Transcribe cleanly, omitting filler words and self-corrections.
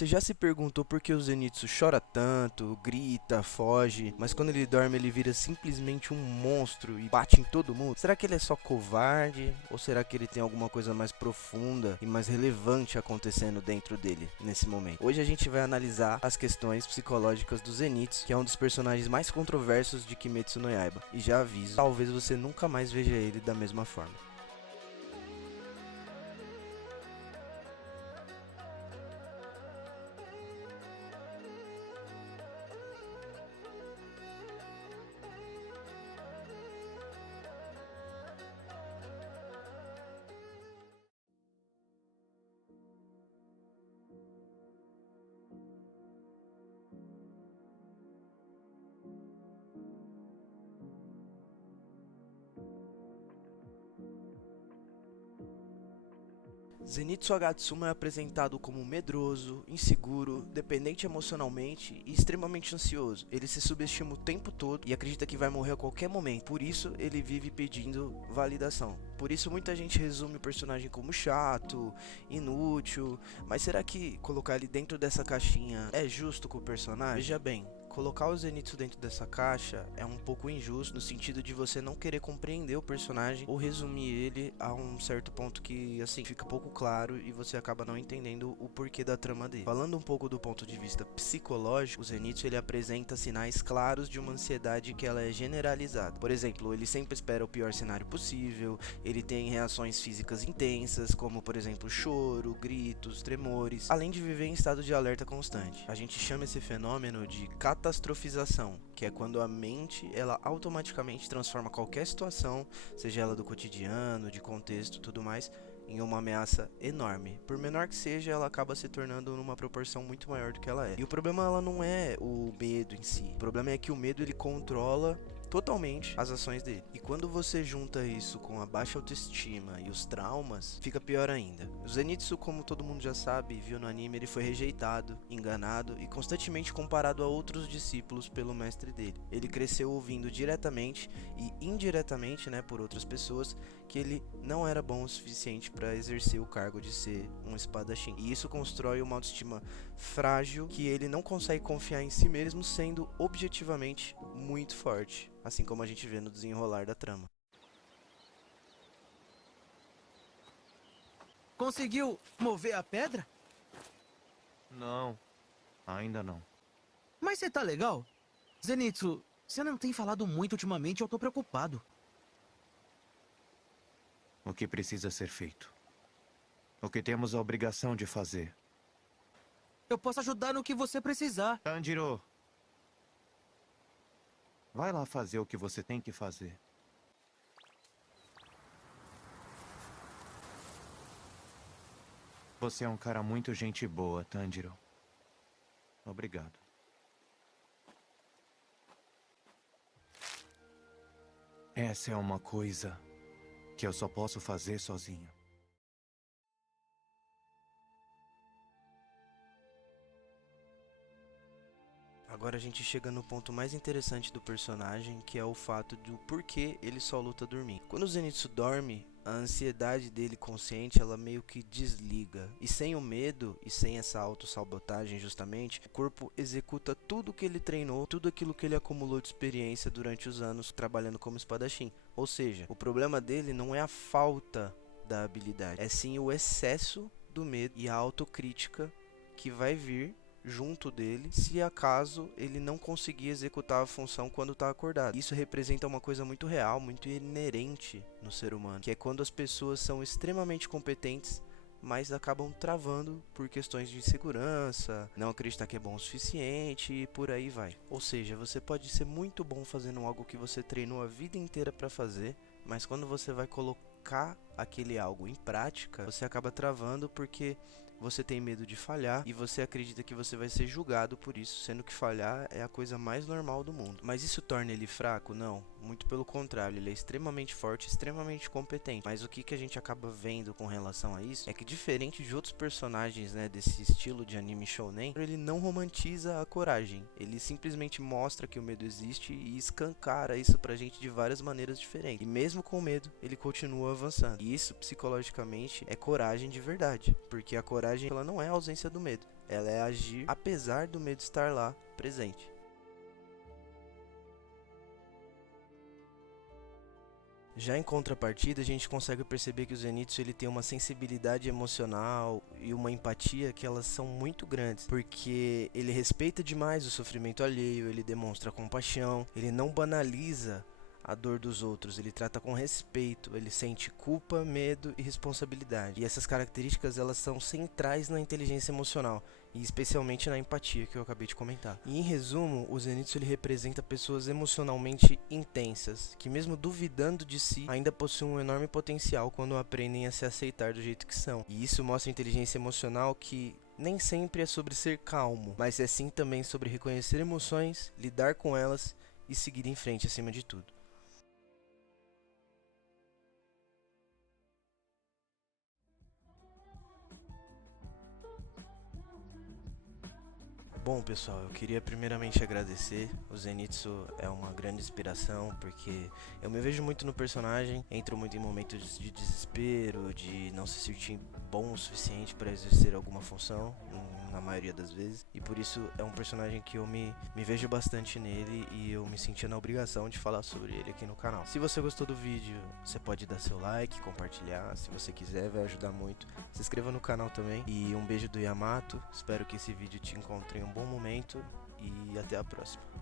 Você já se perguntou por que o Zenitsu chora tanto, grita, foge, mas quando ele dorme ele vira simplesmente um monstro e bate em todo mundo? Será que ele é só covarde? Ou será que ele tem alguma coisa mais profunda e mais relevante acontecendo dentro dele nesse momento? Hoje a gente vai analisar as questões psicológicas do Zenitsu, que é um dos personagens mais controversos de Kimetsu no Yaiba. E já aviso, talvez você nunca mais veja ele da mesma forma. Zenitsu Agatsuma é apresentado como medroso, inseguro, dependente emocionalmente e extremamente ansioso. Ele se subestima o tempo todo e acredita que vai morrer a qualquer momento, por isso ele vive pedindo validação. Por isso muita gente resume o personagem como chato, inútil, mas será que colocar ele dentro dessa caixinha é justo com o personagem? Veja bem, colocar o Zenitsu dentro dessa caixa é um pouco injusto no sentido de você não querer compreender o personagem ou resumir ele a um certo ponto que, assim, fica pouco claro e você acaba não entendendo o porquê da trama dele. Falando um pouco do ponto de vista psicológico, o Zenitsu ele apresenta sinais claros de uma ansiedade que ela é generalizada. Por exemplo, ele sempre espera o pior cenário possível, ele tem reações físicas intensas, como por exemplo choro, gritos, tremores, além de viver em estado de alerta constante. A gente chama esse fenômeno de catastrofização, que é quando a mente ela automaticamente transforma qualquer situação, seja ela do cotidiano, de contexto, tudo mais, em uma ameaça enorme. Por menor que seja, ela acaba se tornando numa proporção muito maior do que ela é. E o problema ela não é o medo em si. O problema é que o medo ele controla totalmente as ações dele. E quando você junta isso com a baixa autoestima e os traumas, fica pior ainda. O Zenitsu, como todo mundo já sabe, viu no anime, ele foi rejeitado, enganado e constantemente comparado a outros discípulos pelo mestre dele. Ele cresceu ouvindo diretamente e indiretamente, por outras pessoas, que ele não era bom o suficiente para exercer o cargo de ser um espadachim. E isso constrói uma autoestima frágil que ele não consegue confiar em si mesmo, sendo objetivamente muito forte, assim como a gente vê no desenrolar da trama. Conseguiu mover a pedra? Não, ainda não. Mas você tá legal? Zenitsu, você não tem falado muito ultimamente, eu tô preocupado. O que precisa ser feito? O que temos a obrigação de fazer? Eu posso ajudar no que você precisar. Tanjiro, vai lá fazer o que você tem que fazer. Você é um cara muito gente boa, Tanjiro. Obrigado. Essa é uma coisa que eu só posso fazer sozinho. Agora a gente chega no ponto mais interessante do personagem, que é o fato do porquê ele só luta dormindo. Quando o Zenitsu dorme, a ansiedade dele consciente, ela meio que desliga. E sem o medo e sem essa autossabotagem justamente, o corpo executa tudo que ele treinou, tudo aquilo que ele acumulou de experiência durante os anos trabalhando como espadachim. Ou seja, o problema dele não é a falta da habilidade, é sim o excesso do medo e a autocrítica que vai vir junto dele, se acaso ele não conseguir executar a função quando está acordado. Isso representa uma coisa muito real, muito inerente no ser humano, que é quando as pessoas são extremamente competentes, mas acabam travando por questões de insegurança, não acreditar que é bom o suficiente e por aí vai. Ou seja, você pode ser muito bom fazendo algo que você treinou a vida inteira para fazer, mas quando você vai colocar aquele algo em prática, você acaba travando porque você tem medo de falhar e você acredita que você vai ser julgado por isso, sendo que falhar é a coisa mais normal do mundo. Mas isso torna ele fraco? Não, muito pelo contrário, ele é extremamente forte, extremamente competente. Mas o que a gente acaba vendo com relação a isso é que, diferente de outros personagens, desse estilo de anime shounen, ele não romantiza a coragem, ele simplesmente mostra que o medo existe e escancara isso pra gente de várias maneiras diferentes. E mesmo com medo, ele continua avançando. E isso, psicologicamente, é coragem de verdade, porque a coragem ela não é a ausência do medo, ela é agir apesar do medo estar lá presente. Já em contrapartida, a gente consegue perceber que o Zenitsu ele tem uma sensibilidade emocional e uma empatia que elas são muito grandes, porque ele respeita demais o sofrimento alheio, ele demonstra compaixão, ele não banaliza a dor dos outros, ele trata com respeito, ele sente culpa, medo e responsabilidade. E essas características elas são centrais na inteligência emocional, e especialmente na empatia que eu acabei de comentar. E em resumo, o Zenitsu ele representa pessoas emocionalmente intensas, que mesmo duvidando de si, ainda possuem um enorme potencial quando aprendem a se aceitar do jeito que são. E isso mostra a inteligência emocional que nem sempre é sobre ser calmo, mas é sim também sobre reconhecer emoções, lidar com elas e seguir em frente acima de tudo. Bom, pessoal, eu queria primeiramente agradecer. O Zenitsu é uma grande inspiração, porque eu me vejo muito no personagem, entro muito em momentos de desespero, de não se sentir bom o suficiente para exercer alguma função, na maioria das vezes, e por isso é um personagem que eu me vejo bastante nele e eu me sentia na obrigação de falar sobre ele aqui no canal. Se você gostou do vídeo, você pode dar seu like, compartilhar, se você quiser, vai ajudar muito. Se inscreva no canal também, e um beijo do Yamato, espero que esse vídeo te encontre em um bom momento e até a próxima.